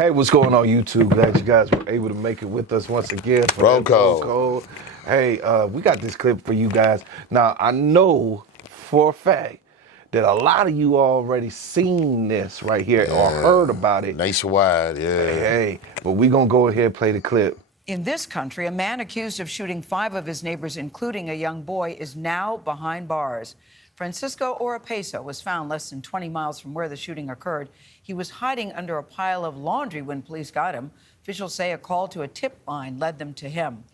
Hey, what's going on, YouTube? Glad you guys were able to make it with us once again. Roll call. Hey, we got this clip for you guys. Now, I know for a fact that a lot of you already seen this right here or heard about it. Nationwide, Hey, but we gonna go ahead and play the clip. In this country, a man accused of shooting 5 of his neighbors, including a young boy, is now behind bars. Francisco Oropesa was found less than 20 miles from where the shooting occurred. He was hiding under a pile of laundry when police got him. Officials say a call to a tip line led them to him,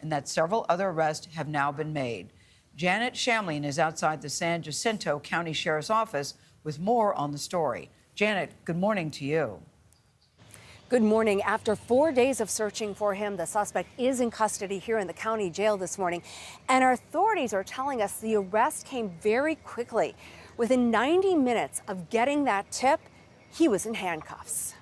and that several other arrests have now been made. Janet Shamlian is outside the San Jacinto County Sheriff's Office with more on the story. Janet, good morning to you. Good morning. After 4 days of searching for him, the suspect is in custody here in the county jail this morning. And our authorities are telling us the arrest came very quickly. Within 90 minutes of getting that tip, he was in handcuffs.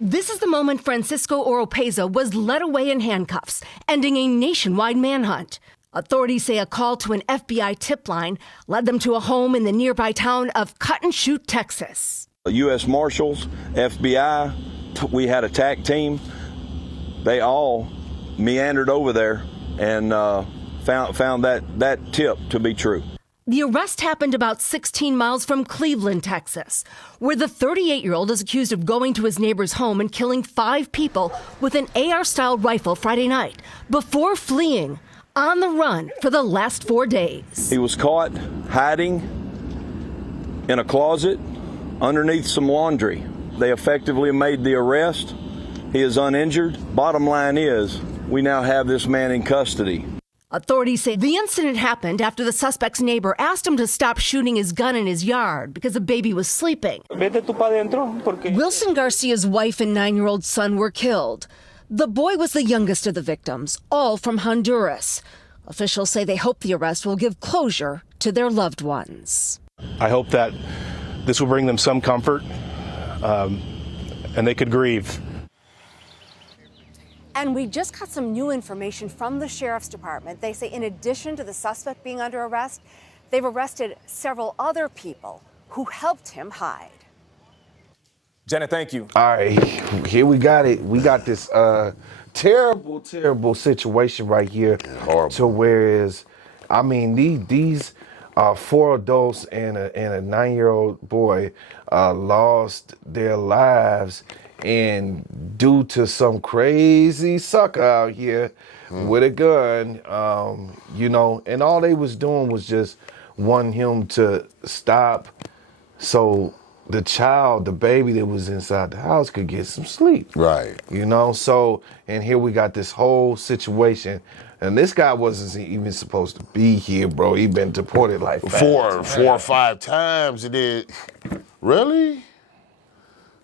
This is the moment Francisco Oropesa was led away in handcuffs, ending a nationwide manhunt. Authorities say a call to an FBI tip line led them to a home in the nearby town of Cut and Shoot, Texas. U.S. Marshals, FBI, we had a TAC team. They all meandered over there and found that tip to be true. The arrest happened about 16 miles from Cleveland, Texas, where the 38-year-old is accused of going to his neighbor's home and killing 5 people with an AR-style rifle Friday night before fleeing on the run for the last 4 days. He was caught hiding in a closet underneath some laundry. They effectively made the arrest. He is uninjured. Bottom line is, we now have this man in custody. Authorities say the incident happened after the suspect's neighbor asked him to stop shooting his gun in his yard because a baby was sleeping. Wilson Garcia's wife and 9-year-old son were killed. The boy was the youngest of the victims, all from Honduras. Officials say they hope the arrest will give closure to their loved ones. I hope that this will bring them some comfort and they could grieve. And we just got some new information from the Sheriff's Department. They say in addition to the suspect being under arrest, they've arrested several other people who helped him hide. Janet, thank you. All right, here we got it. We got this terrible situation right here. Horrible. So whereas, I mean, these 4 adults and a 9-year-old boy lost their lives, and due to some crazy sucker out here with a gun, and all they was doing was just wanting him to stop so the baby that was inside the house could get some sleep. Right. So, and here we got this whole situation. And this guy wasn't even supposed to be here, bro. He been deported like 4 or 5 times. It did. Really?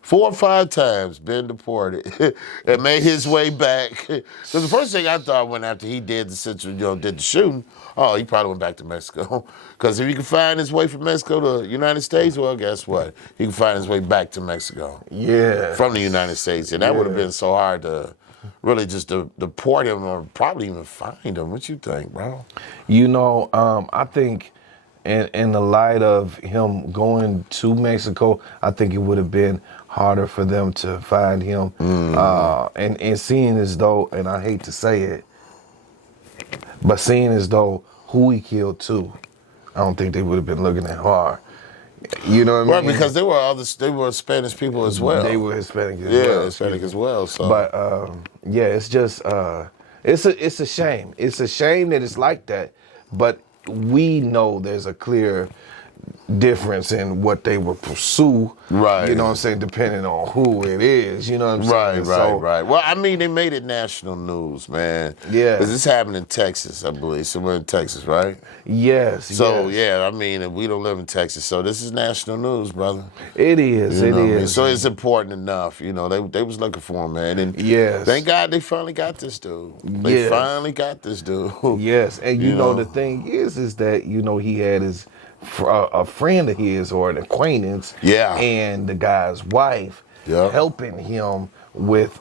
4 or 5 times been deported and made his way back. So the first thing I thought when after he did the shooting, he probably went back to Mexico. Because if he could find his way from Mexico to the United States, well, guess what? He can find his way back to Mexico. Yeah. From the United States. And that would have been so hard to really just deport him or probably even find him. What you think, bro? I think in the light of him going to Mexico, I think it would have been harder for them to find him. And seeing as though, and I hate to say it, but seeing as though who he killed too, I don't think they would have been looking that hard. You know what I mean? Right, because they were Spanish people as well. They were Hispanic as well. Yeah, Hispanic as well. So. But it's just it's a shame. It's a shame that it's like that. But we know there's a clear difference in what they will pursue. Right. You know what I'm saying? Depending on who it is. You know what I'm saying? Right. Well, I mean, they made it national news, man. Yeah. Because this happened in Texas, I believe. Somewhere in Texas, right? Yes. So, yes. yeah, I mean, we don't live in Texas, so this is national news, brother. It is. You it know what I is. mean? So it's important enough. They was looking for him, man. And yes. Thank God they finally got this dude. They finally got this dude. Yes. And you know, the thing is that, he had a friend of his or an acquaintance and the guy's wife helping him with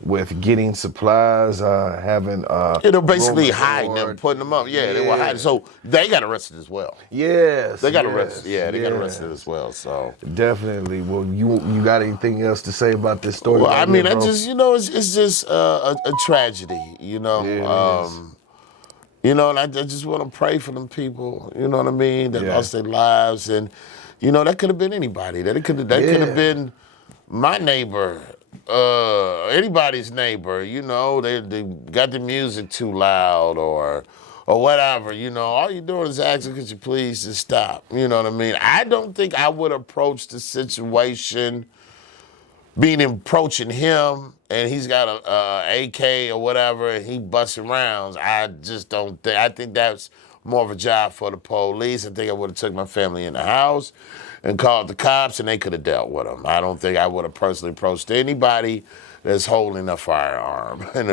with getting supplies, having They're basically room and hiding them, board. putting them up. Yeah, they were hiding. So they got arrested as well. Yes, They got yes, arrested. Yeah, they got yes. arrested as well. So Definitely. Well, you got anything else to say about this story? well, right I mean, here, I bro? just it's just a tragedy, you know. Yeah, it is. You know, and I just want to pray for them people. You know what I mean? That Yeah. lost their lives, and you know that could have been anybody. That could have Yeah. been my neighbor, anybody's neighbor. You know, they got the music too loud or whatever. You know, all you're doing is asking, could you please just stop? You know what I mean? I don't think I would approach the situation approaching him and he's got a AK or whatever and he busting rounds. I just don't think. I think that's more of a job for the police. I think I would have took my family in the house and called the cops and they could have dealt with them. I don't think I would have personally approached anybody that's holding a firearm and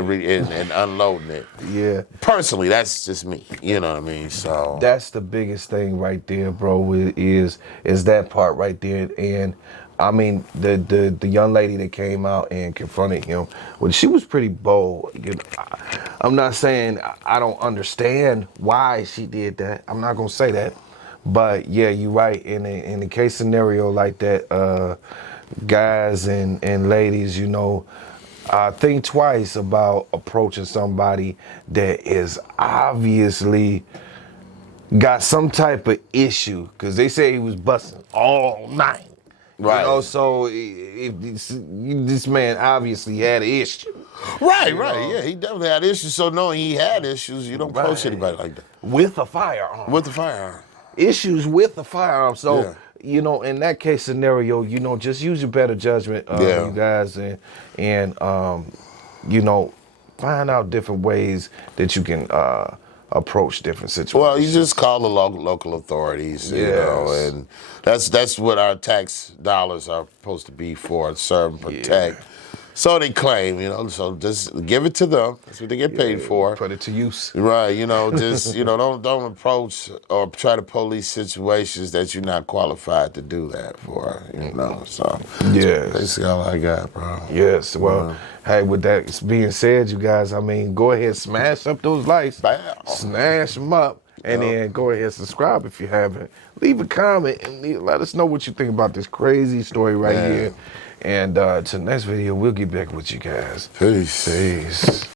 unloading it. Yeah. Personally, that's just me. You know what I mean? So That's the biggest thing right there, bro, is that part right there. And I mean, the young lady that came out and confronted him, well, she was pretty bold. I'm not saying I don't understand why she did that. I'm not gonna say that, but yeah, you're right. In a case scenario like that, guys and ladies, you know, think twice about approaching somebody that is obviously got some type of issue, because they say he was busting all night. Right. You know, so if this man obviously had an issue. Right. Yeah, he definitely had issues. So knowing he had issues, you don't approach anybody like that. With a firearm. With the firearm. Issues with a firearm. So, Yeah. you know, in that case scenario, you know, just use your better judgment, Yeah. you guys, and you know, find out different ways that you can approach different situations. Well, you just call the local authorities, you know, Yes. and that's what our tax dollars are supposed to be for, serve and protect. So they claim, you know, so just give it to them. That's what they get paid for. Put it to use. Right, you know, just, you know, don't approach or try to police situations that you're not qualified to do that for, you know, so. Yes. That's all I got, bro. Yes, well, hey, with that being said, you guys, I mean, go ahead, smash up those likes, Bam. smash them up, and then go ahead and subscribe if you haven't. Leave a comment and let us know what you think about this crazy story right here. And to the next video, we'll get back with you guys. Peace. Peace.